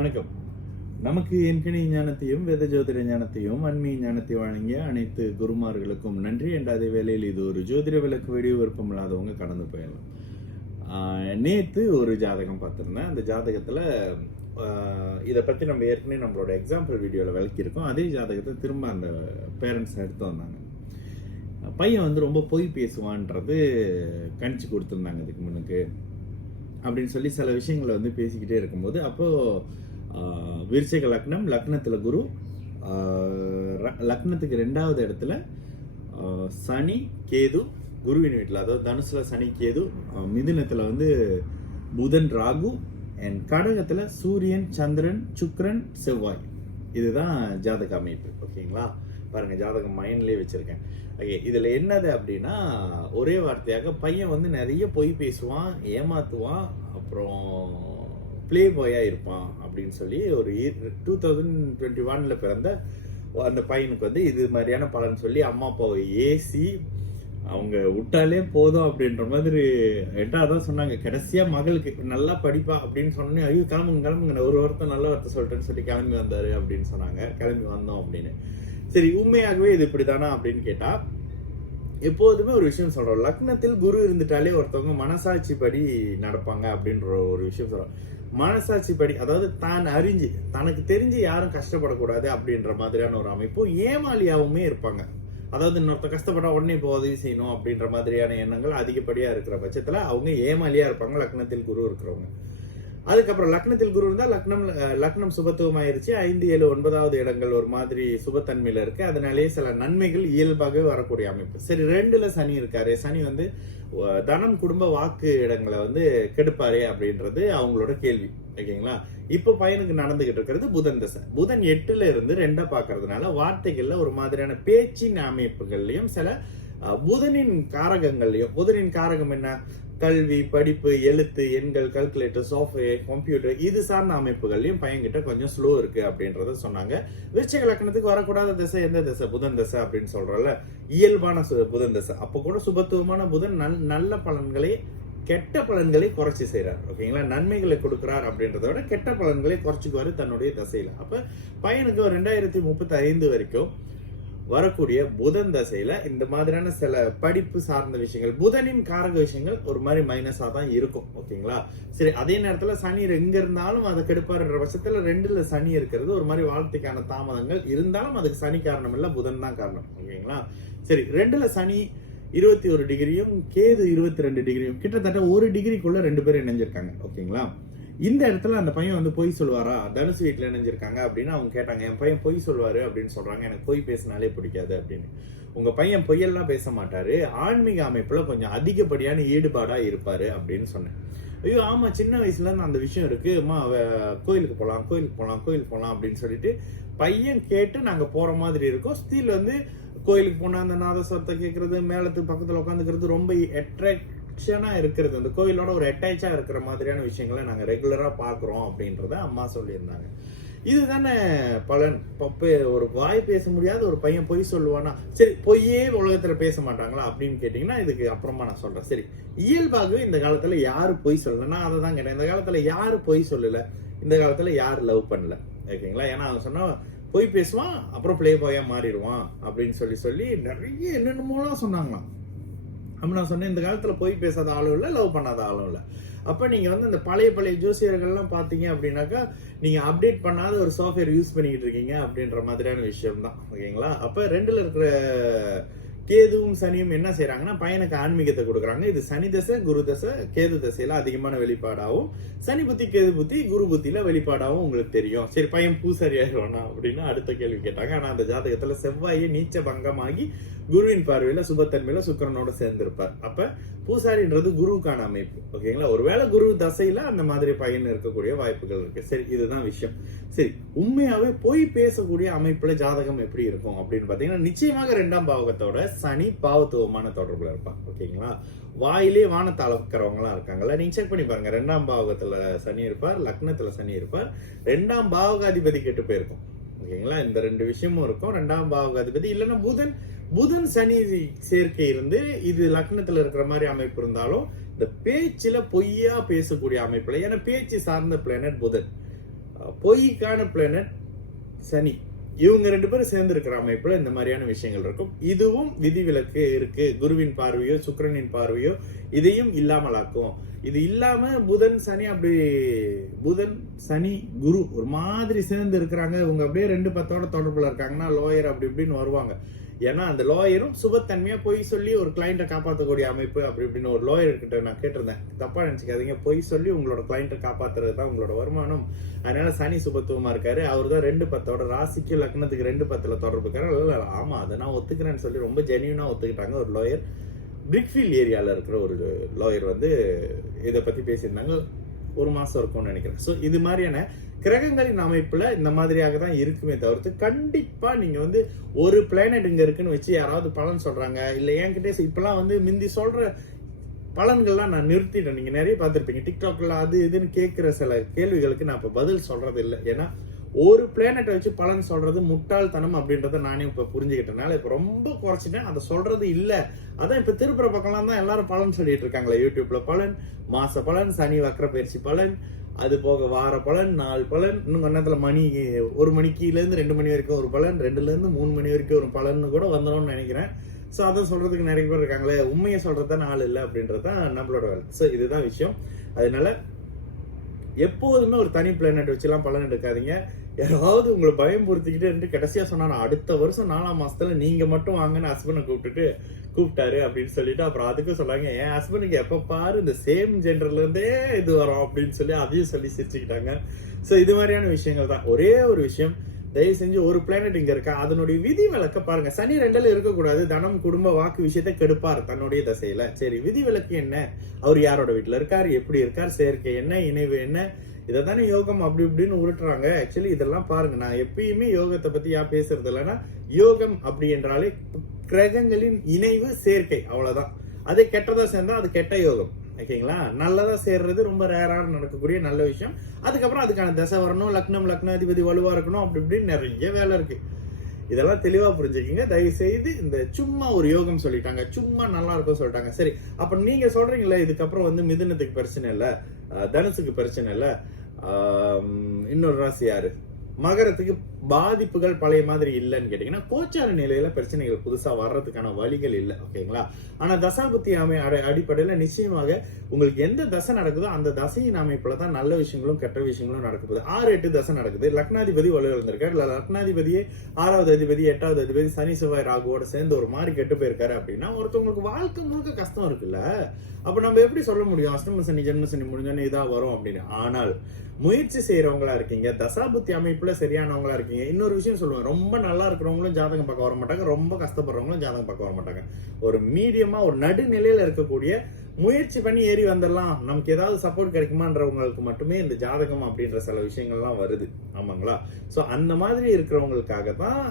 வணக்கம். நமக்கு என்கணி ஞானத்தையும் வேத ஜோதிட ஞானத்தையும் ஆன்மீக ஞானத்தையும் வழங்கிய அனைத்து குருமார்களுக்கும் நன்றி. என்ற அதே வேளையில் இது ஒரு ஜோதிட விளக்கு வீடியோ விருப்பம் இல்லாதவங்க கடந்து போயிடலாம். நேற்று ஒரு ஜாதகம் பார்த்துருந்தேன். அந்த ஜாதகத்தில் இதை பற்றி நம்ம ஏற்கனவே நம்மளோட எக்ஸாம்பிள் வீடியோவில் விளக்கியிருக்கோம். அதே ஜாதகத்தை திரும்ப அந்த பேரண்ட்ஸ் எடுத்து வந்தாங்க. பையன் ரொம்ப பொய் பேசுவான்றது கணிச்சு கொடுத்துருந்தாங்க இதுக்கு முன்னுக்கு அப்படின்னு சொல்லி சில விஷயங்களை பேசிக்கிட்டே இருக்கும்போது, அப்போது விருச்சிக லக்னம், லக்னத்தில் குரு, லக்னத்துக்கு 2வது இடத்துல சனி கேது குருவின் வீட்டில், அதாவது தனுசுல சனி கேது, மிதுனத்தில் புதன் ராகு, அண்ட் கடகத்தில் சூரியன் சந்திரன் சுக்கிரன் செவ்வாய். இதுதான் ஜாதக அமைப்பு. ஓகேங்களா, பாருங்க, ஜாதகம் மைண்ட்லேயே வச்சிருக்கேன். ஓகே, இதில் என்னது அப்படின்னா, ஒரே வார்த்தையாக பையன் நிறைய பொய் பேசுவான், ஏமாத்துவான், அப்புறம் பிளே பாயாக இருப்பான் அப்படின்னு சொல்லி ஒரு 2021 பிறந்த அந்த பையனுக்கு இது மாதிரியான பலன் சொல்லி அம்மா அப்பாவை ஏசி அவங்க விட்டாலே போதும் அப்படின்ற மாதிரி அதான் சொன்னாங்க. கடைசியாக மகளுக்கு நல்லா படிப்பா அப்படின்னு சொன்னோன்னே, ஐயோ கிளம்புங்க ஒரு வார்த்தை நல்ல வார்த்தை சொல்லிட்டேன்னு சொல்லி கிளம்பி வந்தாரு அப்படின்னு சொன்னாங்க. கிளம்பி வந்தோம் அப்படின்னு. சரி, உண்மையாகவே இது இப்படிதானா அப்படின்னு கேட்டா, எப்போதுமே ஒரு விஷயம் சொல்றோம், லக்னத்தில் குரு இருந்துட்டாலே ஒருத்தவங்க மனசாட்சி படி நடப்பாங்க அப்படின்ற ஒரு விஷயம் சொல்றோம். மனசாட்சி படி, அதாவது தான் அறிஞ்சு தனக்கு தெரிஞ்சு யாரும் கஷ்டப்படக்கூடாது அப்படின்ற மாதிரியான ஒரு அமைப்பு. ஏமாளியாவுமே இருப்பாங்க. அதாவது இன்னொருத்த கஷ்டப்பட்டா உடனே இப்போ உதவி செய்யணும் அப்படின்ற மாதிரியான எண்ணங்கள் அதிகப்படியா இருக்கிற பட்சத்துல அவங்க ஏமாளியா இருப்பாங்க, லக்னத்தில் குரு இருக்கிறவங்க. அதுக்கப்புறம் லக்னத்தில் குரு இருந்தால் லக்னம் சுபத்துவம் ஆயிருச்சு. 5, 7, 9வது இடங்கள் ஒரு மாதிரி சுபத்தன்மையில இருக்கு. அதனாலேயே சில நன்மைகள் இயல்பாகவே வரக்கூடிய அமைப்பு. சரி, 2ல சனி இருக்காரு. சனி தனம் குடும்ப வாக்கு இடங்களை கெடுப்பாரே அப்படின்றது அவங்களோட கேள்வி. ஓகேங்களா, இப்போ பையனுக்கு நடந்துகிட்டு இருக்கிறது புதன் தசை. புதன் 8ல இருந்து 2 பாக்குறதுனால வார்த்தைகள்ல ஒரு மாதிரியான பேச்சின் அமைப்புகள்லயும் சில புதனின் காரகங்கள்லயும், புதனின் காரகம் என்ன, கல்வி, படிப்பு, எழுத்து, எண்கள், கால்குலேட்டர், சாஃப்ட்வேர், கம்ப்யூட்டர், இது சார்ந்த அமைப்புகள்லயும் பையன்கிட்ட கொஞ்சம் ஸ்லோ இருக்கு அப்படின்றத சொன்னாங்க. விருச்சிக லக்னத்துக்கு வரக்கூடாத திசை எந்த திசை? புதன் திசை அப்படின்னு சொல்றோம்ல, இயல்பான புதன் திசை. அப்போ கூட சுபத்துவமான புதன் நல்ல பலன்களை, கெட்ட பலன்களை குறைச்சி செய்யறாரு. ஓகேங்களா, நன்மைகளை கொடுக்கிறார் அப்படின்றத விட கெட்ட பலன்களை குறைச்சிக்குவாரு தன்னுடைய திசையில. அப்ப பையனுக்கு 2035 வரைக்கும் வரக்கூடிய புதன் தசையில இந்த மாதிரியான சில படிப்பு சார்ந்த விஷயங்கள், புதனின் காரக விஷயங்கள் ஒரு மாதிரி மைனஸா தான் இருக்கும். ஓகேங்களா, சரி, அதே நேரத்துல சனி எங்க இருந்தாலும் அதை கெடுப்பாருன்ற பட்சத்துல 2ல சனி இருக்கிறது ஒரு மாதிரி வாழ்க்கைக்கான தாமதங்கள் இருந்தாலும் அதுக்கு சனி காரணம் இல்ல, புதன் தான் காரணம். ஓகேங்களா, சரி, 2ல சனி 21 டிகிரியும் கேது 22 டிகிரியும், கிட்டத்தட்ட 1 டிகிரிக்குள்ள 2 பேரும் இணைஞ்சிருக்காங்க. ஓகேங்களா, இந்த இடத்துல அந்த பையன் பொய் சொல்லுவாரா? தனுசு வீட்டுல இணைஞ்சிருக்காங்க அப்படின்னு அவங்க கேட்டாங்க. என் பையன் பொய் சொல்லுவாரு அப்படின்னு சொல்றாங்க. எனக்கு பொய் பேசினாலே பிடிக்காது அப்படின்னு. உங்க பையன் பொய்யெல்லாம் பேச மாட்டாரு, ஆன்மீக அமைப்புல கொஞ்சம் அதிகப்படியான ஈடுபாடா இருப்பாரு அப்படின்னு சொன்னேன். ஐயோ ஆமா, சின்ன வயசுல இருந்து அந்த விஷயம் இருக்கு, அம்மா கோயிலுக்கு போலாம் அப்படின்னு சொல்லிட்டு பையன் கேட்டு நாங்க போற மாதிரி இருக்கோம். ஸ்டில் கோயிலுக்கு போனா அந்த நாதஸ்வரத்தை கேட்கறது, மேலத்துக்கு பக்கத்துல உட்காந்துக்கிறது, ரொம்ப இருக்கிறது, அந்த கோயிலோட ஒரு அட்டாச்சா இருக்கிற மாதிரியான விஷயங்களை நாங்க ரெகுலரா பாக்குறோம் அப்படின்றத அம்மா சொல்லியிருந்தாங்க. இதுதானே பலன். ஒரு வாய் பேச முடியாத ஒரு பையன் பொய் சொல்லுவானா? சரி, பொய்யே உலகத்துல பேச மாட்டாங்களா அப்படின்னு கேட்டீங்கன்னா இதுக்கு அப்புறமா நான் சொல்றேன். சரி, இயல்பாகவே இந்த காலத்துல யாரு பொய் சொல்லலன்னா அதை தான் கேட்டேன். இந்த காலத்துல யாரு பொய் சொல்லல, இந்த காலத்துல யாரு லவ் பண்ணல? ஓகேங்களா, ஏன்னா அவன் சொன்னா பொய் பேசுவான் அப்புறம் பிளே பாயா மாறிடுவான் அப்படின்னு சொல்லி நிறைய என்னென்னமோலாம் சொன்னாங்களாம். அப்ப நான் சொன்னேன், இந்த காலத்துல பொய் பேசாத ஆளும் இல்லை, லவ் பண்ணாத ஆளும் இல்லை. அப்ப நீங்க அந்த பழைய ஜோசியர்கள்லாம் பாத்தீங்க அப்படின்னாக்கா, நீங்க அப்டேட் பண்ணாத ஒரு சாஃப்ட்வேர் யூஸ் பண்ணிக்கிட்டு இருக்கீங்க அப்படின்ற மாதிரியான விஷயம் தான். ஓகேங்களா, அப்ப 2ல இருக்கிற கேதுவும் சனியும் என்ன செய்யறாங்கன்னா, பையனுக்கு ஆன்மீகத்தை கொடுக்குறாங்க. இது சனி தசை, குரு தசை, கேது தசையில அதிகமான வெளிப்பாடாகவும், சனி புத்தி கேது புத்தி குரு புத்தியில வெளிப்பாடாகவும் உங்களுக்கு தெரியும். சரி, பையன் பூசாரி ஆயிடுவானா அப்படின்னு அடுத்த கேள்வி கேட்டாங்க. ஆனா அந்த ஜாதகத்துல செவ்வாயை நீச்ச பங்கமாகி குருவின் பார்வையில சுபத்தன்மையில சுக்கிரனோட சேர்ந்திருப்பார். அப்ப பூசாரின்றது குருவுக்கான அமைப்பு. ஓகேங்களா, ஒருவேளை குரு தசையில அந்த மாதிரி பையன் இருக்கக்கூடிய வாய்ப்புகள் இருக்கு. சரி, இதுதான் விஷயம். சரி, உண்மையாவே பொய் பேசக்கூடிய அமைப்புல ஜாதகம் எப்படி இருக்கும் அப்படின்னு பாத்தீங்கன்னா, நிச்சயமாக 2ஆம் பாவகத்தோட சனி பாவத்துவமான தொடர்புல இருப்பாங்க. ஓகேங்களா, வாயிலே வானத்தை அளக்கிறவங்க எல்லாம் இருக்காங்கல்ல, நீங்க செக் பண்ணி பாருங்க. 2ஆம் பாவகத்துல சனி இருப்பார், லக்னத்துல சனி இருப்பார், 2ஆம் பாவகாதிபதி கெட்டு போயிருக்கும். ஓகேங்களா, இந்த 2 விஷயமும் இருக்கும். 2ஆம் பாவகாதிபதி இல்லைன்னா புதன் சனி சேர்க்கை இருந்து இது லக்னத்துல இருக்கிற மாதிரி அமைப்பு இருந்தாலும் இந்த பேச்சுல பொய்யா பேசக்கூடிய அமைப்புல, ஏன்னா பேச்சு சார்ந்த பிளானட் புதன். பொய்க்கான பிளானட் சனி. இவங்க 2 பேரும் சேர்ந்து இருக்கிற அமைப்புல இந்த மாதிரியான விஷயங்கள் இருக்கும். இதுவும் விதிவிலக்கு இருக்கு. குருவின் பார்வையோ சுக்கிரனின் பார்வையோ இதையும் இல்லாமலாக்கும். இது இல்லாம புதன் சனி அப்படி புதன் சனி குரு ஒரு மாதிரி சேர்ந்து இருக்கிறாங்க. இவங்க அப்படியே 2-10 தொடர்புல இருக்காங்கன்னா லோயர் அப்படி இப்படின்னு வருவாங்க. ஏன்னா அந்த லோயரும் சுபத்தன்மையா பொய் சொல்லி ஒரு கிளைண்ட்டை காப்பாற்றக்கூடிய அமைப்பு அப்படி இப்படின்னு ஒரு லோயர் கிட்ட நான் கேட்டிருந்தேன். தப்பா நினைச்சுக்காதீங்க. பொய் சொல்லி உங்களோட கிளைண்ட்டை காப்பாத்துறது தான் உங்களோட வருமானம். அதனால சனி சுபத்துவமா இருக்காரு. அவர் தான் 2-10 ராசிக்கு லக்னத்துக்கு 2-10 தொடர்பு இருக்காரு. ஆமா அதை நான் ஒத்துக்கிறேன்னு சொல்லி ரொம்ப ஜெனியூனா ஒத்துக்கிட்டாங்க ஒரு லோயர். பிரிக்ஃபீல்ட் ஏரியால இருக்கிற ஒரு லோயர் இதை பத்தி பேசியிருந்தாங்க. 1 மாசம் இருக்கும்னு நினைக்கிறேன். ஸோ இது மாதிரியான கிரகங்களின் அமைப்புல இந்த மாதிரியாக தான் இருக்குமே தவிர்த்து கண்டிப்பா நீங்க ஒரு பிளானட் இங்க இருக்குன்னு வச்சு யாராவது பலன் சொல்றாங்க இல்ல என்கிட்ட இப்பெல்லாம் மிந்தி சொல்ற பலன்கள்லாம் நான் நிறுத்திட்டேன். நீங்க நிறைய பார்த்திருப்பீங்க டிக்டாக்ல அது இதுன்னு கேட்கிற சில கேள்விகளுக்கு நான் இப்ப பதில் சொல்றது இல்லை. ஏன்னா ஒரு பிளானட்டை வச்சு பலன் சொல்றது முட்டாள்தனம் அப்படின்றத நானே இப்ப புரிஞ்சுக்கிட்டனால இப்ப ரொம்ப குறைச்சிட்டேன். அதை சொல்றது இல்ல. அதான் இப்ப திருப்புற பக்கம்லாம் தான் எல்லாரும் பலன் சொல்லிட்டு இருக்காங்களா யூடியூப்ல. பலன் மாச பலன், சனி வக்ர பயிற்சி பலன், அது போக வார பலன், நாள் பலன், இன்னும் நேரத்துல மணி 1 மணிக்குல இருந்து 2 மணி வரைக்கும் ஒரு பலன், 2ல இருந்து 3 மணி வரைக்கும் ஒரு பலன் கூட வந்துடும்னு நினைக்கிறேன். ஸோ அதை சொல்றதுக்கு நிறைய பேர் இருக்காங்களே. உண்மையை சொல்றதுதான் ஆள் இல்லை அப்படின்றதுதான் நம்மளோட வேலை. ஸோ இதுதான் விஷயம். அதனால எப்போதுமே ஒரு தனி பிளானட் வச்சுலாம் பலன் எடுக்காதீங்க. யாராவது உங்களை பயம் பொறுத்திக்கிட்டே இருந்து கடைசியா சொன்னா அடுத்த வருஷம் 4ஆம் மாசத்துல நீங்க மட்டும் வாங்கன்னு ஹஸ்பண்டை கூப்பிட்டாரு அப்படின்னு சொல்லிட்டு அப்புறம் அதுக்கும் சொல்லாங்க என் ஹஸ்பண்டுக்கு எப்ப பாரு இந்த சேம் ஜெண்டர்ல இருந்தே இது வரும் அப்படின்னு சொல்லி அதையும் சொல்லி சிரிச்சுக்கிட்டாங்க. ஸோ இது மாதிரியான விஷயங்கள் தான். ஒரே ஒரு விஷயம், தயவு செஞ்சு ஒரு பிளானட் இங்க இருக்கா அதனுடைய விதி விலக்க பாருங்க. சனி 2ல இருக்கக்கூடாது. தனம் குடும்ப வாக்கு விஷயத்தை கெடுப்பார் தன்னுடைய தசையில. சரி விதி விலக்கு என்ன? அவர் யாரோட வீட்டுல இருக்காரு, எப்படி இருக்கார், சேர்க்கை என்ன, இணைவு என்ன, இதை தானே யோகம் அப்படி இப்படின்னு உருட்டுறாங்க. ஆக்சுவலி இதெல்லாம் பாருங்க. நான் எப்பயுமே யோகத்தை பத்தி பேசுறது இல்லைன்னா யோகம் அப்படி என்றாலே கிரகங்களின் இணைவு சேர்க்கை அவ்வளவுதான். அதே கெட்டதா சேர்ந்தா அது கெட்ட யோகம். ஓகேங்களா? நல்லதா சேர்றது ரொம்ப ரேரான நடக்கக்கூடிய நல்ல விஷயம். அதுக்கப்புறம் அதுக்கான தசை வரணும், லக்னாதிபதி வலுவா இருக்கணும், அப்படி இப்படின்னு நிறைய வேலை இருக்கு. இதெல்லாம் தெளிவா புரிஞ்சுக்கிங்க. தயவு செய்து இந்த சும்மா ஒரு யோகம் சொல்லிட்டாங்க, சும்மா நல்லா இருக்கும் சொல்லிட்டாங்க. சரி அப்ப நீங்க சொல்றீங்களா இதுக்கப்புறம் மிதுனத்துக்கு பிரச்சனை இல்ல, தனுசுக்கு பிரச்சனை இல்ல, இன்னொரு ராசி யாரு மகரத்துக்கு பாதிப்புகள் பழைய மாதிரி இல்லைன்னு கேட்டீங்கன்னா கோச்சார நிலையில பிரச்சனைகள் புதுசா வர்றதுக்கான வழிகள் இல்லை. ஓகேங்களா? ஆனா தசாபுத்தி அடிப்படையில நிச்சயமாக உங்களுக்கு எந்த தசை நடக்குதோ அந்த தசையின் அமைப்புல தான் நல்ல விஷயங்களும் கெட்ட விஷயங்களும் நடக்குது. 6-8 தசை நடக்குது. லக்னாதிபதி வலுவில் இருந்திருக்காரு. இல்ல லக்னாதிபதியே 6வது அதிபதி 8வது அதிபதி சனி செவ்வாய் ராகுவோட சேர்ந்து ஒரு மாதிரி கெட்டு போயிருக்காரு அப்படின்னா ஒருத்தவங்களுக்கு வாழ்க்கை முழுக்க கஷ்டம் இருக்குல்ல. அப்ப நம்ம எப்படி சொல்ல முடியும் அஷ்டம சனி ஜென்ம சனி முடிஞ்சோன்னு இதா வரும் அப்படின்னு? ஆனால் முயற்சி செய்யறவங்களா இருக்கீங்க, தசாபுத்தி அமைப்புல சரியானவங்களா இருக்கீங்க. இன்னொரு விஷயம் சொல்லுவேன், ரொம்ப நல்லா இருக்கிறவங்களும் ஜாதகம் பார்க்க வர மாட்டாங்க, ரொம்ப கஷ்டப்படுறவங்களும் ஜாதகம் பார்க்க வர மாட்டாங்க. ஒரு மீடியமா ஒரு நடுநிலையில இருக்கக்கூடிய முயற்சி பண்ணி ஏறி வந்துடலாம், நமக்கு ஏதாவது சப்போர்ட் கிடைக்குமான்றவங்களுக்கு மட்டுமே இந்த ஜாதகம் அப்படின்ற சில விஷயங்கள்லாம் வருது. ஆமாங்களா? சோ அந்த மாதிரி இருக்கிறவங்களுக்காக தான்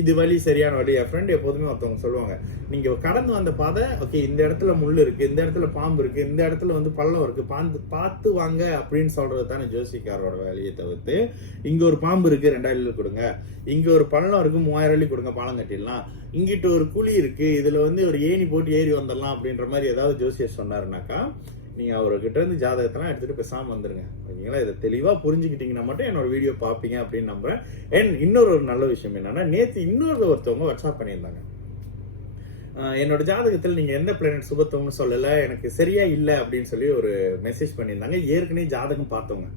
இது வழி சரியான வழி. என் ஃப்ரெண்ட் எப்போதுமே ஒருத்தவங்க சொல்லுவாங்க, நீங்க கடந்து வந்த பாதை ஓகே, இந்த இடத்துல முள் இருக்கு, இந்த இடத்துல பாம்பு இருக்கு, இந்த இடத்துல பள்ளம் இருக்கு, பார்த்து வாங்க அப்படின்னு சொல்றது தானே ஜோசிக்காரோட வேலையை தவிர்த்து இங்க ஒரு பாம்பு இருக்கு 2000 கொடுங்க, இங்க ஒரு பள்ளம் இருக்கு 3000 கொடுங்க பாலம் கட்டிடலாம், இங்கிட்ட ஒரு குழி இருக்கு இதுல ஒரு ஏணி போட்டு ஏறி வந்துடலாம் அப்படின்ற மாதிரி ஏதாவது ஜோசியர் சொன்னாருனாக்கா நீங்க அவர்கிட்ட இருந்து ஜாதகத்தெல்லாம் எடுத்துட்டு பேசாம வந்துருங்க. ஓகேங்களா? இதை தெளிவா புரிஞ்சுக்கிட்டீங்கன்னா மட்டும் என்னோட வீடியோ பாப்பீங்க அப்படின்னு நம்புறேன். இன்னொரு ஒரு நல்ல விஷயம் என்னன்னா, நேத்து ஒருத்தவங்க வாட்ஸ்அப் பண்ணியிருந்தாங்க, என்னோட ஜாதகத்தில் நீங்க எந்த பிளானட் சுபத்துவம்னு சொல்லல, எனக்கு சரியா இல்லை அப்படின்னு சொல்லி ஒரு மெசேஜ் பண்ணியிருந்தாங்க. ஏற்கனவே ஜாதகம் பார்த்தவங்க.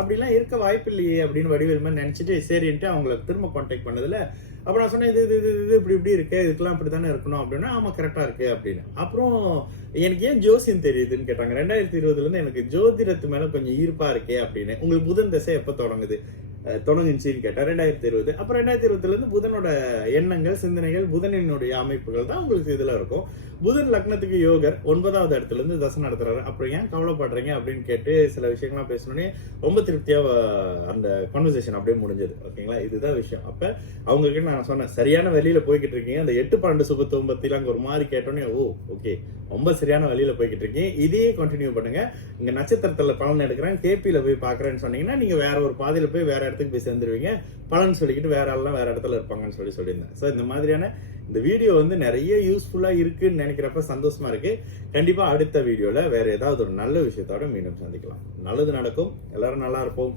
அப்படிலாம் இருக்க வாய்ப்பு இல்லையே அப்படின்னு வடிவேல் நினைச்சிட்டு சரின்ட்டு அவங்களை திரும்ப கான்டாக்ட் பண்ணதுல அப்புறம் நான் சொன்னேன், இது இப்படி இருக்கு, இதுக்கெல்லாம் இப்படித்தானே இருக்கணும் அப்படின்னா ஆமா கரெக்டா இருக்கு அப்படின்னு. அப்புறம் எனக்கு ஏன் ஜோசியம் தெரியுதுன்னு கேட்டாங்க. 2020 எனக்கு ஜோதிடத்து மேல கொஞ்சம் ஈர்ப்பா இருக்கே அப்படின்னு. உங்களுக்கு புதன் தசை எப்ப தொடங்குச்சுன்னு கேட்டா 2020. அப்புறம் 2020 புதனோட எண்ணங்கள், சிந்தனைகள், புதனினுடைய அமைப்புகள் தான் உங்களுக்கு இதுல இருக்கும். புதன் லக்னத்துக்கு யோகர் 9வது இடத்துல இருந்து தசை நடத்துறாரு. அப்புறம் ஏன் கவலைப்படுறீங்க அப்படின்னு கேட்டு சில விஷயங்கள்லாம் பேசணுன்னே ரொம்ப திருப்தியா அந்த கான்வர்சேஷன் அப்படியே முடிஞ்சது. ஓகேங்களா? இதுதான் விஷயம். அப்ப அவங்க கிட்ட நான் சொன்னேன், சரியான வழியில போய்கிட்டு இருக்கீங்க. அந்த 8-12 சுபத்துவம் பத்திலாம் ஒரு மாதிரி கேட்டோன்னே ஓகே ரொம்ப சரியான வழியில போய்கிட்டு இருக்கீங்க, இதையே கண்டினியூ பண்ணுங்க. இங்க நட்சத்திரத்துல பலன் எடுக்கிறேன், கேபியில போய் பாக்குறேன்னு சொன்னீங்கன்னா நீங்க வேற ஒரு பாதையில போய் வேற இடத்துக்கு போய் சேர்ந்துருவீங்க, பலன் சொல்லிக்கிட்டு வேற ஆள்லாம் வேற இடத்துல இருப்பாங்கன்னு சொல்லியிருந்தேன். ஸோ இந்த மாதிரியான இந்த வீடியோ நிறைய யூஸ்ஃபுல்லா இருக்குன்னு நினைக்கிறப்ப சந்தோஷமா இருக்கு. கண்டிப்பா அடுத்த வீடியோல வேற ஏதாவது ஒரு நல்ல விஷயத்தோட மீண்டும் சந்திக்கலாம். நல்லது நடக்கும். எல்லாரும் நல்லா இருப்போம்.